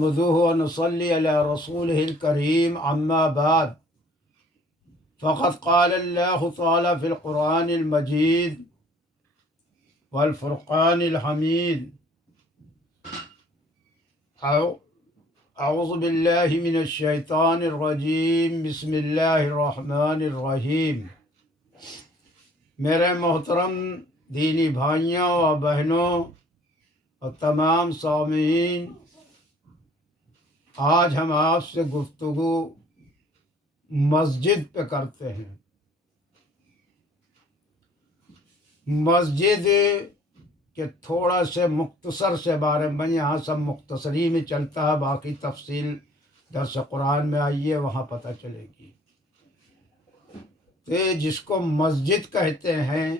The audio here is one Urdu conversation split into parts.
نحمده ونصلي على رسوله الكريم أما بعد فقد قال الله تعالى في القرآن المجيد والفرقان الحميد أعوذ بالله من الشيطان الرجيم بسم الله الرحمن الرحیم۔ میرے محترم دینی بھائیوں اور بہنوں اور تمام سامعین، آج ہم آپ سے گفتگو مسجد پہ کرتے ہیں۔ مسجد کے تھوڑا سے مختصر سے بارے میں یہاں سب مختصری میں چلتا ہے، باقی تفصیل درس قرآن میں آئیے وہاں پتہ چلے گی۔ تو جس کو مسجد کہتے ہیں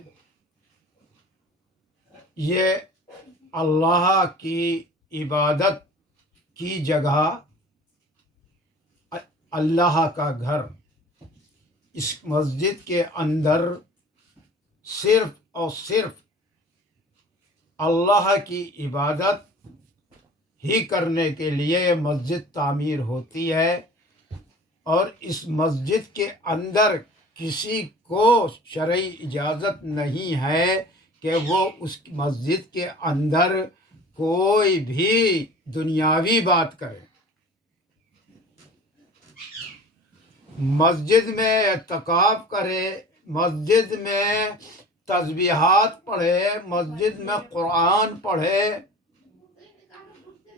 یہ اللہ کی عبادت کی جگہ، اللہ کا گھر۔ اس مسجد کے اندر صرف اور صرف اللہ کی عبادت ہی کرنے کے لیے مسجد تعمیر ہوتی ہے، اور اس مسجد کے اندر کسی کو شرعی اجازت نہیں ہے کہ وہ اس مسجد کے اندر کوئی بھی دنیاوی بات کرے۔ مسجد میں اعتکاف کرے، مسجد میں تسبیحات پڑھے، مسجد میں قرآن پڑھے،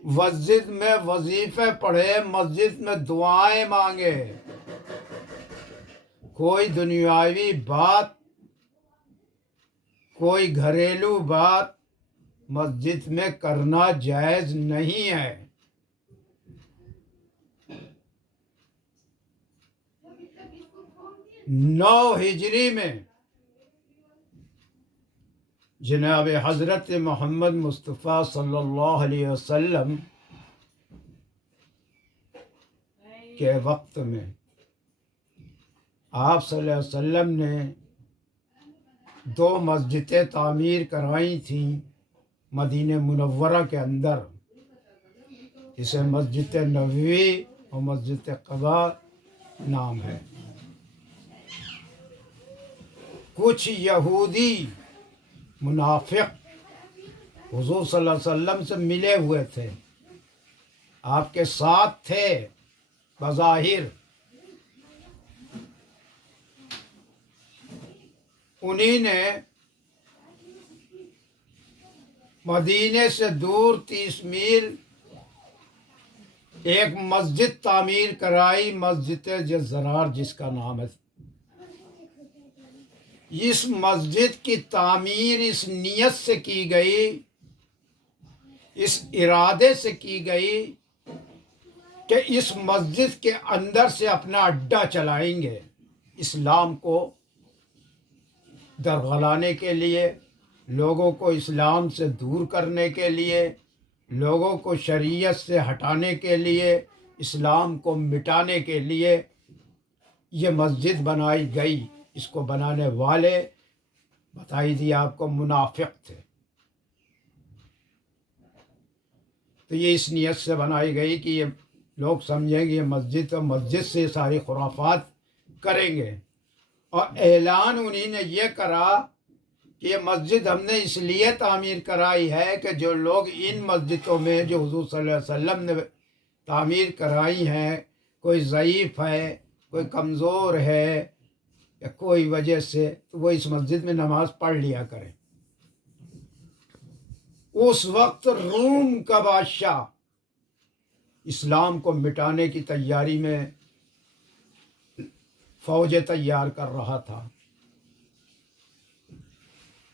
مسجد میں وظیفے پڑھے، مسجد میں دعائیں مانگے، کوئی دنیاوی بات، کوئی گھریلو بات مسجد میں کرنا جائز نہیں ہے۔ 9 ہجری میں جناب حضرت محمد مصطفیٰ صلی اللہ علیہ وسلم کے وقت میں آپ صلی اللہ علیہ وسلم نے 2 مسجدیں تعمیر کرائی تھیں مدینہ منورہ کے اندر، جسے مسجد نبوی اور مسجد قباء نام ہے۔ کچھ یہودی منافق حضور صلی اللہ علیہ وسلم سے ملے ہوئے تھے، آپ کے ساتھ تھے بظاہر، انہی نے مدینے سے دور 30 میل ایک مسجد تعمیر کرائی، مسجد جزرار جس کا نام ہے۔ اس مسجد کی تعمیر اس نیت سے کی گئی، اس ارادے سے کی گئی کہ اس مسجد کے اندر سے اپنا اڈا چلائیں گے، اسلام کو درغلانے کے لیے، لوگوں کو اسلام سے دور کرنے کے لیے، لوگوں کو شریعت سے ہٹانے کے لیے، اسلام کو مٹانے کے لیے یہ مسجد بنائی گئی۔ اس کو بنانے والے بتائی دی آپ کو منافق تھے، تو یہ اس نیت سے بنائی گئی کہ یہ لوگ سمجھیں گے یہ مسجد، اور مسجد سے ساری خرافات کریں گے۔ اور اعلان انہی نے یہ کرا کہ یہ مسجد ہم نے اس لیے تعمیر کرائی ہے کہ جو لوگ ان مسجدوں میں جو حضور صلی اللہ علیہ وسلم نے تعمیر کرائی ہیں، کوئی ضعیف ہے، کوئی کمزور ہے یا کوئی وجہ سے، تو وہ اس مسجد میں نماز پڑھ لیا کریں۔ اس وقت روم کا بادشاہ اسلام کو مٹانے کی تیاری میں فوجیں تیار کر رہا تھا،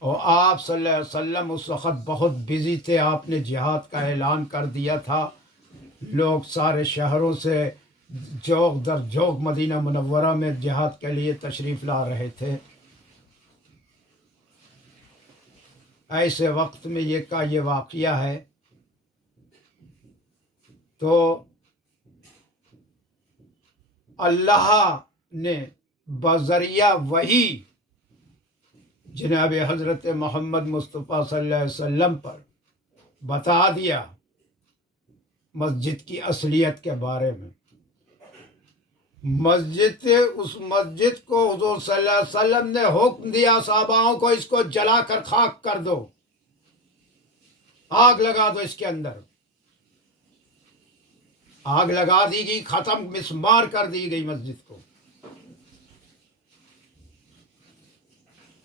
اور آپ صلی اللہ علیہ وسلم اس وقت بہت بزی تھے۔ آپ نے جہاد کا اعلان کر دیا تھا، لوگ سارے شہروں سے جوق در جوق مدینہ منورہ میں جہاد کے لیے تشریف لا رہے تھے۔ ایسے وقت میں یہ واقعہ ہے، تو اللہ نے بذریعہ وحی جناب حضرت محمد مصطفیٰ صلی اللہ علیہ وسلم پر بتا دیا مسجد کی اصلیت کے بارے میں۔ مسجد، اس مسجد کو حضور صلی اللہ علیہ وسلم نے حکم دیا صحاباؤں کو، اس کو جلا کر خاک کر دو، آگ لگا دو اس کے اندر۔ آگ لگا دی گئی، ختم، مسمار کر دی گئی مسجد کو۔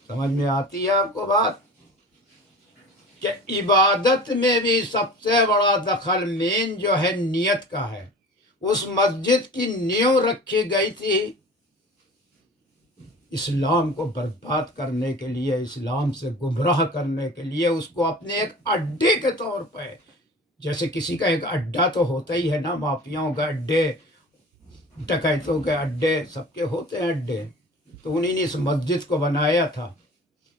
سمجھ میں آتی ہے آپ کو بات؟ کہ عبادت میں بھی سب سے بڑا دخل مین جو ہے نیت کا ہے۔ اس مسجد کی نیو رکھی گئی تھی اسلام کو برباد کرنے کے لیے، اسلام سے گمراہ کرنے کے لیے، اس کو اپنے ایک اڈے کے طور پہ، جیسے کسی کا ایک اڈا تو ہوتا ہی ہے نا، مافیاؤں کا اڈے، ڈکیتوں کے اڈے، سب کے ہوتے ہیں اڈے۔ تو انہی نے اس مسجد کو بنایا تھا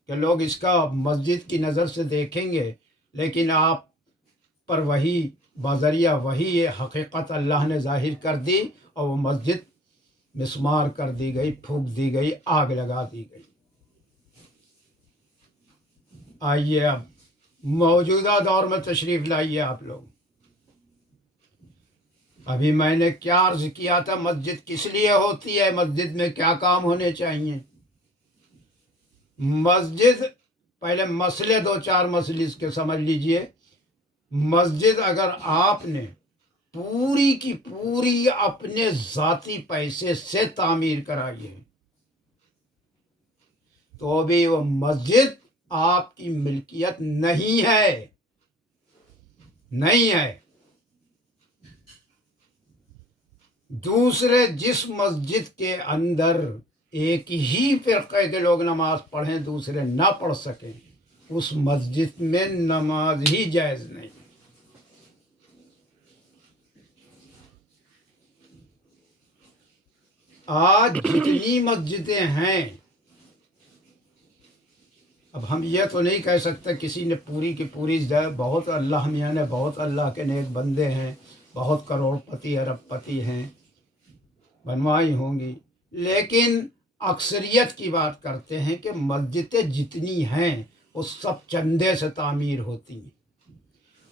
کہ لوگ اس کا مسجد کی نظر سے دیکھیں گے، لیکن آپ پر وہی بذریعہ وہی یہ حقیقت اللہ نے ظاہر کر دی، اور وہ مسجد مسمار کر دی گئی، پھونک دی گئی، آگ لگا دی گئی۔ آئیے اب موجودہ دور میں تشریف لائیے آپ لوگ۔ ابھی میں نے کیا عرض کیا تھا، مسجد کس لیے ہوتی ہے، مسجد میں کیا کام ہونے چاہیے۔ مسجد، پہلے مسئلے دو چار مسئلے اس کے سمجھ لیجئے۔ مسجد اگر آپ نے پوری کی پوری اپنے ذاتی پیسے سے تعمیر کرائی ہے تو بھی وہ مسجد آپ کی ملکیت نہیں ہے، نہیں ہے۔ دوسرے جس مسجد کے اندر ایک ہی فرقے کے لوگ نماز پڑھیں، دوسرے نہ پڑھ سکیں، اس مسجد میں نماز ہی جائز نہیں۔ آج جتنی مسجدیں ہیں، اب ہم یہ تو نہیں کہہ سکتے کسی نے پوری کی پوری، بہت اللہ میاں نے، بہت اللہ کے نیک بندے ہیں، بہت کروڑ پتی ارب پتی ہیں، بنوائی ہوں گی، لیکن اکثریت کی بات کرتے ہیں کہ مسجدیں جتنی ہیں وہ سب چندے سے تعمیر ہوتی ہیں۔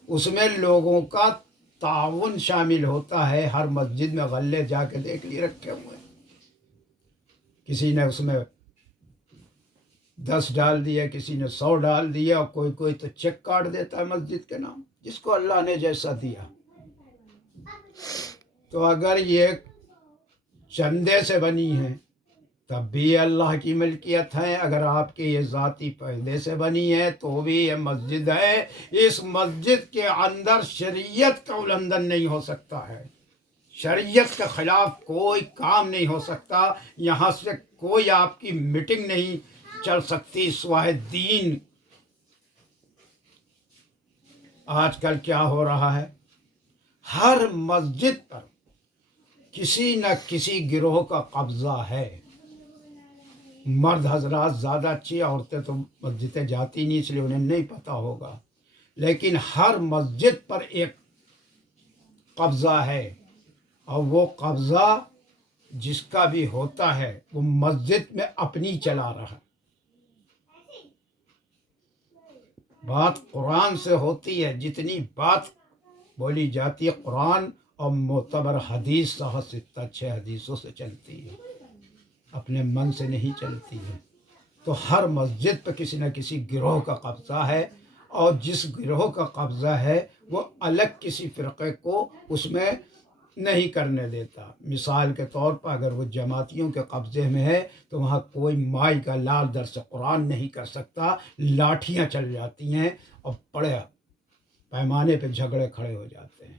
اس میں لوگوں کا تعاون شامل ہوتا ہے۔ ہر مسجد میں غلے جا کے دیکھ لیے رکھے ہوئے ہیں، کسی نے اس میں 10 ڈال دیا، کسی نے 100 ڈال دیا، اور کوئی تو چیک کاٹ دیتا ہے مسجد کے نام، جس کو اللہ نے جیسا دیا۔ تو اگر یہ چندے سے بنی ہے تب بھی اللہ کی ملکیت ہے، اگر آپ کے یہ ذاتی فائدے سے بنی ہے تو بھی یہ مسجد ہے۔ اس مسجد کے اندر شریعت کا النگھن نہیں ہو سکتا ہے، شریعت کے خلاف کوئی کام نہیں ہو سکتا، یہاں سے کوئی آپ کی میٹنگ نہیں چل سکتی سوائے دین۔ آج کل کیا ہو رہا ہے، ہر مسجد پر کسی نہ کسی گروہ کا قبضہ ہے۔ مرد حضرات زیادہ اچھی، عورتیں تو مسجدیں جاتی نہیں، اس لیے انہیں نہیں پتہ ہوگا، لیکن ہر مسجد پر ایک قبضہ ہے، اور وہ قبضہ جس کا بھی ہوتا ہے وہ مسجد میں اپنی چلا رہا۔ بات قرآن سے ہوتی ہے، جتنی بات بولی جاتی ہے قرآن اور معتبر حدیث 6 حدیثوں سے چلتی ہے، اپنے من سے نہیں چلتی ہے۔ تو ہر مسجد پہ کسی نہ کسی گروہ کا قبضہ ہے، اور جس گروہ کا قبضہ ہے وہ الگ کسی فرقے کو اس میں نہیں کرنے دیتا۔ مثال کے طور پر اگر وہ جماعتیوں کے قبضے میں ہے تو وہاں کوئی مائی کا لال درس قرآن نہیں کر سکتا، لاٹھیاں چل جاتی ہیں اور بڑے پیمانے پہ جھگڑے کھڑے ہو جاتے ہیں۔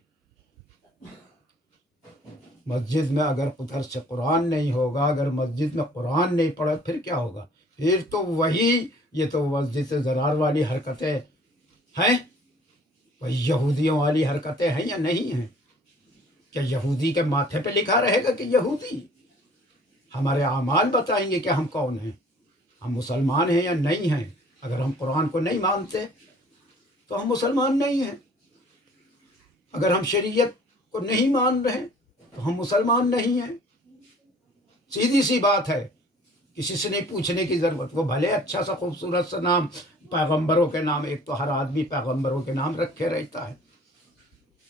مسجد میں اگر درس قرآن نہیں ہوگا، اگر مسجد میں قرآن نہیں پڑھا، پھر کیا ہوگا؟ پھر تو وہی، یہ تو مسجد سے ضرار والی حرکتیں ہیں، وہی یہودیوں والی حرکتیں ہیں یا نہیں ہیں؟ کیا یہودی کے ماتھے پہ لکھا رہے گا کہ یہودی؟ ہمارے اعمال بتائیں گے کہ ہم کون ہیں، ہم مسلمان ہیں یا نہیں ہیں۔ اگر ہم قرآن کو نہیں مانتے تو ہم مسلمان نہیں ہیں، اگر ہم شریعت کو نہیں مان رہے تو ہم مسلمان نہیں ہیں۔ سیدھی سی بات ہے، کسی سے نہیں پوچھنے کی ضرورت۔ وہ بھلے اچھا سا خوبصورت سا نام پیغمبروں کے نام، ایک تو ہر آدمی پیغمبروں کے نام رکھے رہتا ہے،